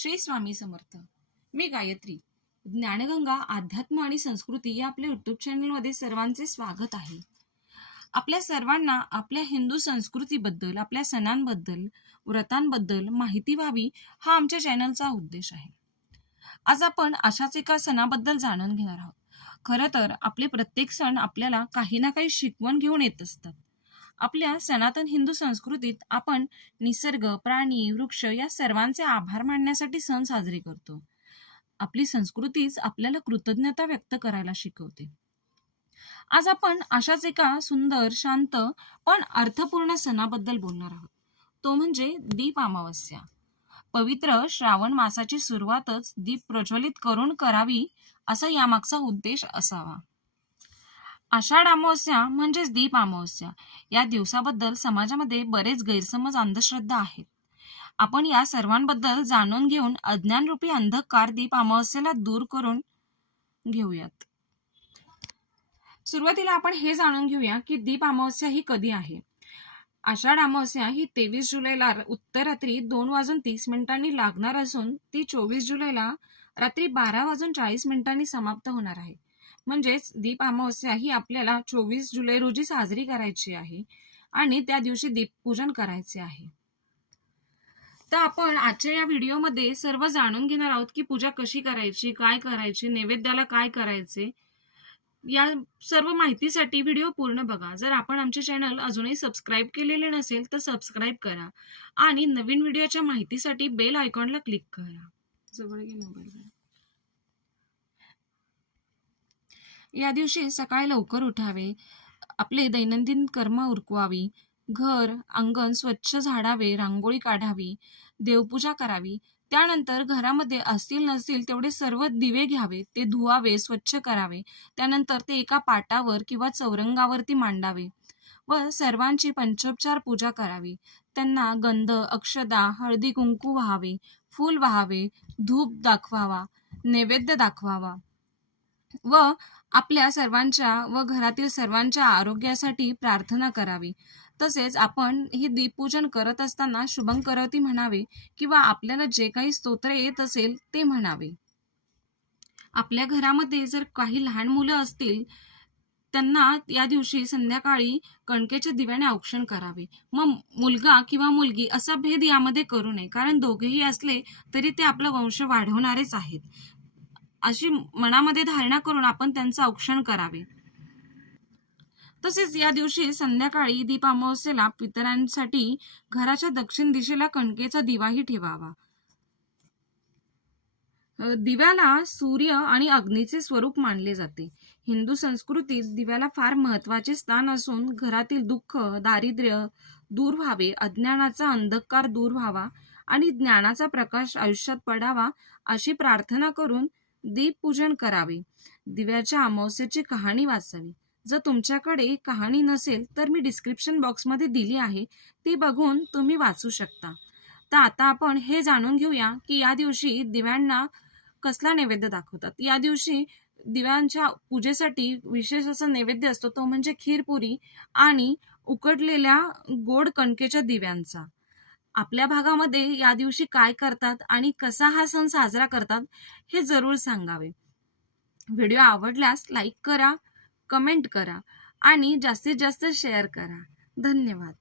श्री स्वामी समर्थ. मी गायत्री. ज्ञानगंगा अध्यात्म आणि संस्कृती या आपल्या युट्यूब चॅनलमध्ये सर्वांचे स्वागत आहे. आपल्या सर्वांना आपल्या हिंदू संस्कृतीबद्दल आपल्या सणांबद्दल व्रतांबद्दल माहिती व्हावी हा आमच्या चॅनलचा उद्देश आहे. आज आपण अशाच एका सणाबद्दल जाणून घेणार आहोत. खरं तर आपले प्रत्येक सण आपल्याला काही ना काही शिकवण घेऊन येत असतात. आपल्या सनातन हिंदू संस्कृतीत आपण निसर्ग प्राणी वृक्ष या सर्वांचे आभार मानण्यासाठी सण साजरे करतो. आपली संस्कृतीच आपल्याला कृतज्ञता व्यक्त करायला शिकवते. आज आपण अशाच एका सुंदर शांत पण अर्थपूर्ण सणाबद्दल बोलणार आहोत. तो म्हणजे दीप अमावस्या. पवित्र श्रावण मासाची सुरुवातच दीप प्रज्वलित करून करावी असा यामागचा उद्देश असावा. आषाढ अमावस्या म्हणजेच दीप अमावस्या. या दिवसाबद्दल समाजामध्ये बरेच गैरसमज अंधश्रद्धा आहेत. आपण या सर्वांबद्दल जाणून घेऊन अज्ञानरूपी अंधकार दीप अमावस्येला दूर करून घेऊयात. सुरुवातीला आपण हे जाणून घेऊया की दीप अमावस्या ही कधी आहे? आषाढ अमावस्या ही तेवीस जुलैला उत्तर रात्री दोन वाजून तीस मिनिटांनी लागणार असून ती चोवीस जुलैला रात्री बारा वाजून चाळीस मिनिटांनी समाप्त होणार आहे. म्हणजेच दीप अमावस्या ही आपल्याला चोवीस जुलै रोजी साजरी करायची आहे आणि त्या दिवशी दीपपूजन करायचे आहे. तर आपण आजच्या या व्हिडिओमध्ये सर्व जाणून घेणार आहोत की पूजा कशी करायची काय करायची नैवेद्याला काय करायचे या सर्व माहितीसाठी व्हिडिओ पूर्ण बघा. जर आपण आमचे चॅनल अजूनही सबस्क्राईब केलेले नसेल तर सबस्क्राईब करा आणि नवीन व्हिडिओच्या माहितीसाठी बेल आयकॉनला क्लिक करा. जवळ या दिवशी सकाळी लवकर उठावे. आपले दैनंदिन कर्म उरकवावी. घर अंगण स्वच्छ झाडावे रांगोळी काढावी देवपूजा करावी. त्यानंतर घरामध्ये असतील नसतील तेवढे सर्व दिवे घ्यावे. ते धुवावे स्वच्छ करावे. त्यानंतर ते एका पाटावर किंवा चौरंगावरती मांडावे व सर्वांची पंचोपचार पूजा करावी. त्यांना गंध अक्षदा हळदी कुंकू व्हावे फूल व्हावे धूप दाखवावा नैवेद्य दाखवावा. व आपल्या सर्वांच्या व घरातील सर्वांच्या आरोग्यासाठी प्रार्थना करावी. तसेच आपण हे दीपपूजन करत असताना शुभंकरती म्हणावे किंवा आपल्याला जे काही स्तोत्र येत असेल ते म्हणावे. आपल्या घरामध्ये जर काही लहान मुलं असतील त्यांना या दिवशी संध्याकाळी कणकेच्या दिव्याने औक्षण करावे. मग मुलगा किंवा मुलगी असा भेद यामध्ये करू नये कारण दोघेही असले तरी ते आपला वंश वाढवणारेच आहेत. अशी मनामध्ये धारणा करून आपण त्यांचं औक्षण करावे. तसेच या दिवशी संध्याकाळी दीप अमावस्येला पितरांसाठी घराच्या दक्षिण दिशेला कणकेचा दिवाही ठेवावा. दिव्याला सूर्य आणि अग्नीचे स्वरूप मानले जाते. हिंदू संस्कृतीत दिव्याला फार महत्त्वाचे स्थान असून घरातील दुःख दारिद्र्य दूर व्हावे अज्ञानाचा अंधकार दूर व्हावा आणि ज्ञानाचा प्रकाश आयुष्यात पडावा अशी प्रार्थना करून दीपपूजन करावे. दिव्याच्या अमावस्येची कहाणी वाचावी. जर तुमच्याकडे कहाणी नसेल तर मी डिस्क्रिप्शन बॉक्समध्ये दिली आहे. ती बघून तुम्ही वाचू शकता. तर आता आपण हे जाणून घेऊया की या दिवशी दिव्यांना कसला नैवेद्य दाखवतात. या दिवशी दिव्यांच्या पूजेसाठी विशेष असा नैवेद्य असतो तो म्हणजे खीरपुरी आणि उकडलेल्या गोड कणकेच्या दिव्यांचा. आपल्या भागामध्ये या दिवशी काय करतात आणि कसा हा सण साजरा करतात हे जरूर सांगावे. व्हिडिओ आवडल्यास लाईक करा कमेंट करा आणि जास्तीत जास्त शेअर करा. धन्यवाद.